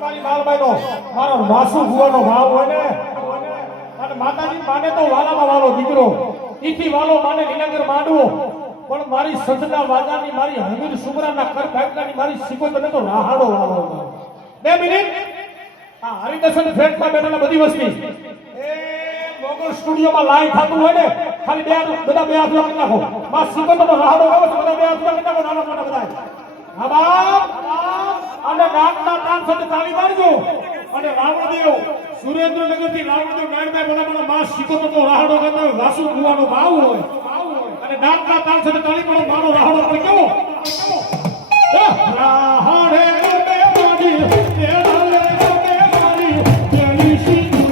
મારી માલબાઈનો મારો વાસુ ભુવાનો ભાવ હોય ને અને માતાજી માને તો વાલામાં વાલો દીકરો ઈથી વાલો માને લીલાગર માંડવો પણ મારી સજના વાજાની મારી હમીર સુમરાના કર ભાગનાની મારી સિકોતરને તો રાહાડો વાલો બે મિનિટ આ હરિદર્શન ફ્લેટમાં બેઠેલા બધી વસ્તી એ મોગલ સ્ટુડિયોમાં લાઈવ થતું હોય ને ખાલી બધા બે હાથ લાગી નાખો માં સિકોતરનો રાહાડો આવે છે બધા બે હાથ લાગી નાખો નાના મોટા બધા અને નાગના તાન સાથે તાળી મારજો અને રાવણદેવ સુરેન્દ્રનગરથી રાવણદેવ નાયણભાઈ બોલાવાનો માં સિકોતરનો રાહાડો કરતો વાસુ ભુવાનો ભાવ હોય અને નાગના તાન સાથે તાળી મારો મારો રાહાડો પર કેવો રાહાડે બે મારી તેરાલે બે મારી તેરી સિંદૂર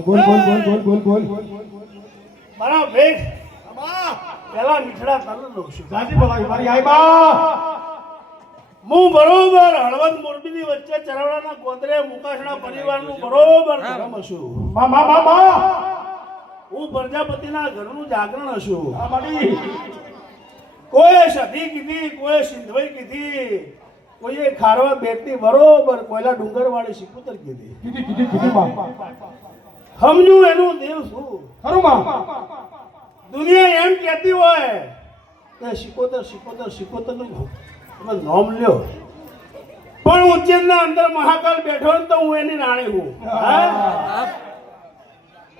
મારા બોલ મારા વેખ પેલા નીચડા તરલ દઉં છું જાજી બોલાવી મારી આઈબા હું બરોબર હળવદ મોરબીની વચ્ચે ચરવડાના ગોંદરે મુકાશના પરિવારનું બરોબર ધર્મ છું હું પ્રજાપતિના ઘરનું જાગરણ છું કોઈ સધી કીધી કોઈ સિંધવાઈ કીધી કોઈએ ખારવા બેટની બરોબર કોયલા ડુંગરવાળી સિકોતર કીધી સમજુ એનું દેવ છું ખરું માં દુનિયા એમ કહેતી હોય કે સિકોતર સિકોતર સિકોતર નું તમે નામ લ્યો પણ ઉજ્જૈનના અંદર મહાકાલ બેઠો ને તો હું એની રાણી હું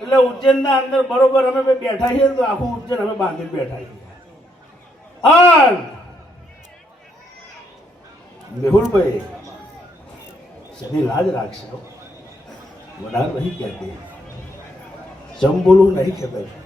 એટલે ઉજ્જૈનના અંદર બરોબર અમે બેઠા છીએ તો આખું ઉજ્જૈન અમે બાંધીને બેઠા છીએ મેહુલભાઈ સદી લાજ રાખશે વડાર નહીં કહેતી જમ બોલું નહીં કહેતા